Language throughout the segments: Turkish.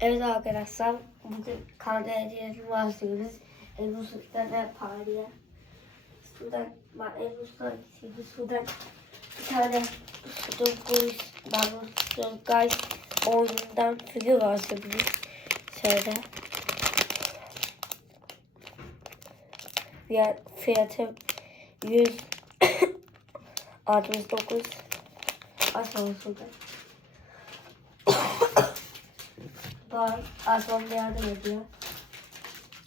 Evet arkadaşlar bugün karne hediyesi başlıyoruz. Ebru Sultan ve Pariye. Sudan, ben Ebru Sultan gitseydi Sudan bir tane ben Sudan Guys oyundan figür başlıyoruz. Şöyle. Fiyat, fiyatı 169 Aşağı Sudan. Var. Aslan yardım ediyor.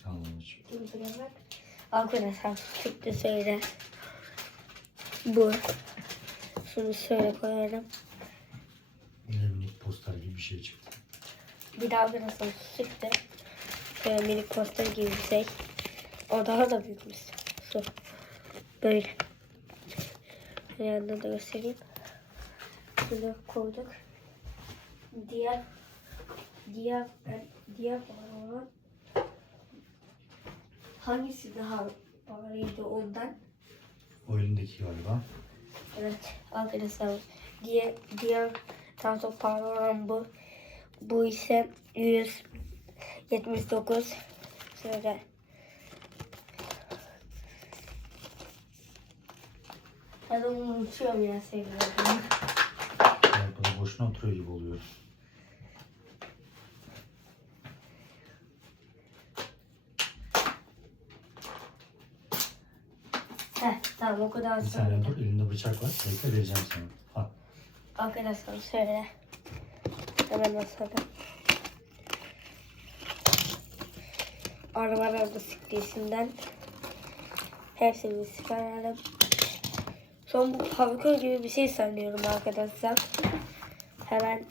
Anlamış. Uygulamak. Arkadaşlar çıktı söyle. Bu. Şunu şöyle koyalım. Yine minik poster gibi bir şey çıktı. Bir daha arkadaşlar çıktı. Şöyle minik poster gibi bir şey. O daha da büyükmüş. Şu. Böyle. Yanında da göstereyim. Şunu koyduk. Diğer diğer ben diğer olan hangisi daha pahalıydı ondan? O elindeki galiba. Evet arkadaşlar diğer diğer daha çok pahalı olan bu. Bu ise 179 şöyle. Ben onu unutuyorum ya sevgilim. Boşuna oturuyor gibi oluyor. Tamam o kadar Bir saniye sonra. dur. Elinde bıçak var. Bekle vereceğim sana. Al. Arkadaşlar şöyle. Hemen basalım. Arabalar da sıktığından hepsini çıkaralım. Son bu fabrika gibi bir şey sanıyorum arkadaşlar. Hemen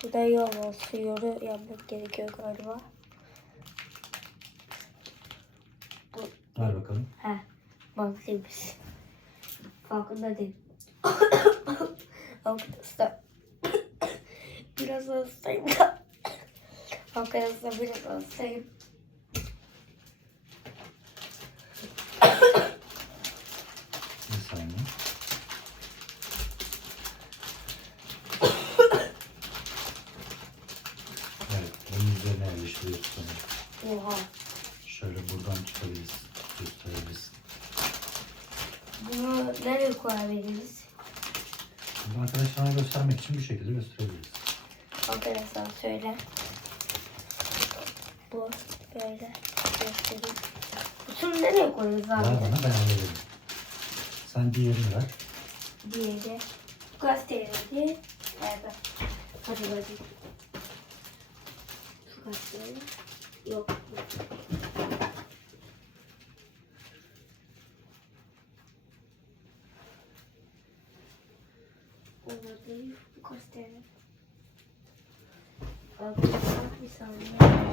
şurada yol var. Su yolu yapmak gerekiyor galiba. Ver bakalım. He, mantıklıymış. Farkında değil. Arkadaşlar. biraz hastayım da. Arkadaşlar biraz hastayım. Bir saniye. Evet. Bunun üzerine yerleştiriyoruz sonra. Oha. Şöyle buradan tutabiliriz. Gösterebiliriz. Bunu nereye koyabiliriz? Bunu arkadaşlarına göstermek için bu şekilde gösterebiliriz. Arkadaşlar söyle. Bu böyle göstereyim. Şunu nereye koyuyoruz Ver abi? bana ben hallederim. Sen diğerini ver. Diğeri. Bu gazeteydi. Evet. Hadi bakayım. Şu gazeteyi. Yok. Olmadı. Bu gazeteyi. Arkadaşlar bir saniye.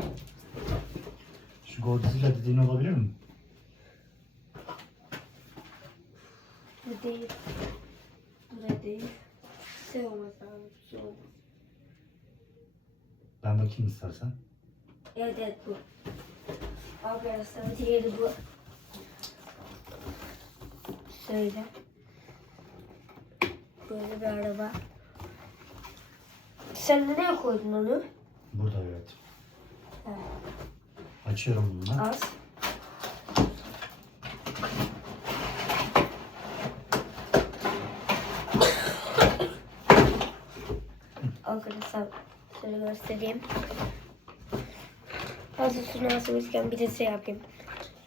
Şu Godzilla dediğin olabilir mi? Bu değil. Bu da değil. Şey olmaz abi. Şey olmaz. Ben bakayım istersen. Evet evet bu. Arkadaşlar diğeri bu. Şöyle. Böyle bir araba. Sen nereye koydun onu? Burada evet. Evet. Açıyorum bunu. Az. Arkadaşlar şöyle göstereyim. Hazır sunu asılmışken bir de şey yapayım.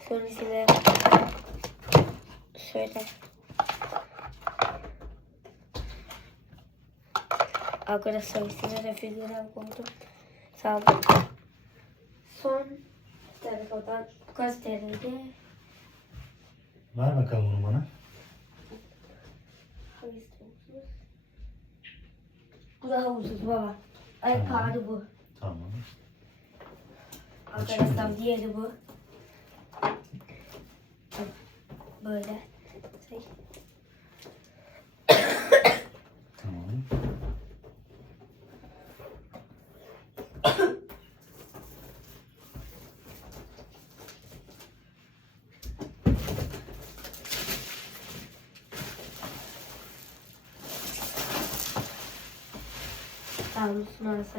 Sonra içine şöyle Arkadaşlar içine de figürler koydum. Sağ olun. Son bu gazeteydi. Ver bakalım onu bana. Bu daha ucuz baba. Ay Tamam. pahalı bu. Tamam. Arkadaşlar diğeri bu. Böyle. Şey. Tamam. Arası.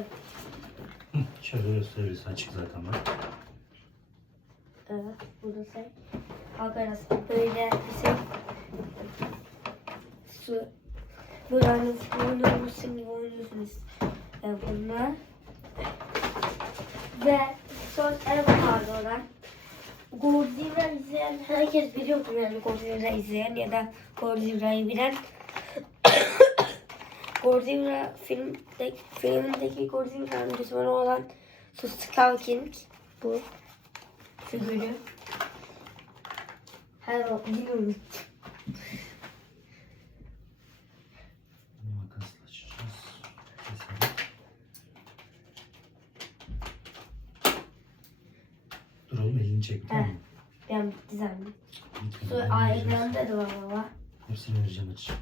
Hı, Şöyle gösterebilirsin açık zaten bak. Evet, burada sen. Arkadaşlar böyle bizim su buranın oynuyormuşsun gibi oynuyorsunuz. E, bunlar. Ve son en pahalı olan Godzilla izleyen herkes biliyordur yani Godzilla izleyen ya da Godzilla'yı bilen Godzilla filmde, filmindeki Godzilla'nın düşmanı olan şu Skull King bu figürü. Açacağız. Keselim. Dur oğlum elini çek? Ben elini vereceğiz. ailemde de var baba. Hepsini vereceğim açacak.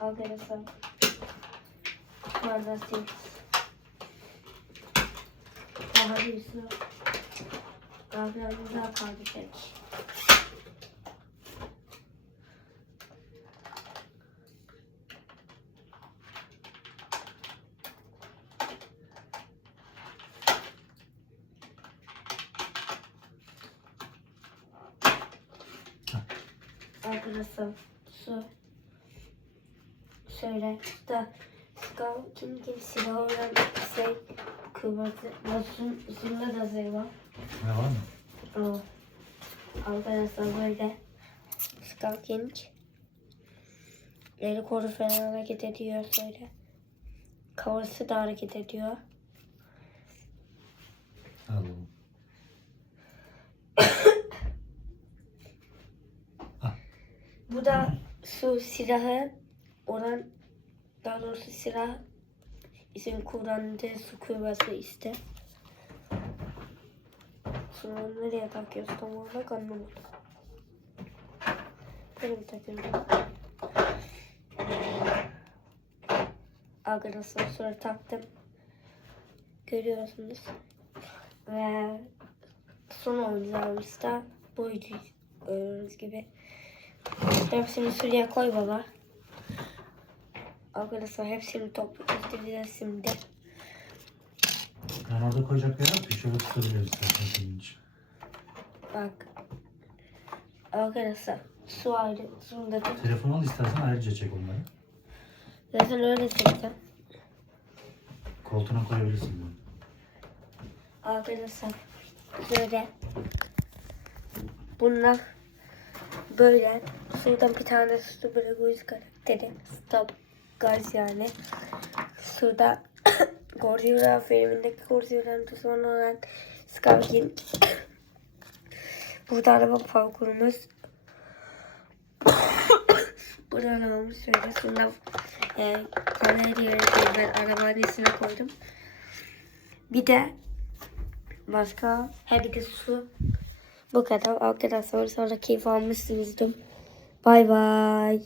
Dur. Arkadaşlar. Maalesef. Daha birisini Gabriel'imiz daha kaldı tek. Arkadaşlar su şöyle da Skull King'in silahı olan şey kıvırdı. Nasıl üstünde de şey var. Ne var mı? O. Arkadaşlar böyle Skull King eli kolu falan hareket ediyor şöyle. Kafası da hareket ediyor. Al oğlum. Bu da su silahı olan daha doğrusu silah isim kullandığı su kıvası işte. Sonra nereye takıyoruz tam olarak anlamadım. Benim takıyorum. Arkadaşlar sonra taktım. Görüyorsunuz. Ve son oyuncağımız da buydu. Gördüğünüz gibi. Hepsini şuraya koy baba. Arkadaşlar hepsini toplayacağız şimdi. Ben orada koyacak yer yok ki. Şöyle tutabiliriz zaten senin için. Bak. Arkadaşlar su ayrıntısındaki. Telefonu al istersen ayrıca çek onları. Zaten öyle çektim. Koltuğuna koyabilirsin bunu. Arkadaşlar böyle. Bunlar böyle. Şuradan bir tane su böyle göz karakteri. Stop gaz yani. Şurada Godzilla filmindeki Godzilla'nın düşmanı olan King. Burada araba parkurumuz. Buradan almış şöyle. Şundan e, galeri ben arabanın içine koydum. Bir de başka her bir de su. Bu kadar arkadaşlar. Sonra keyif almışsınızdır. Bay bay.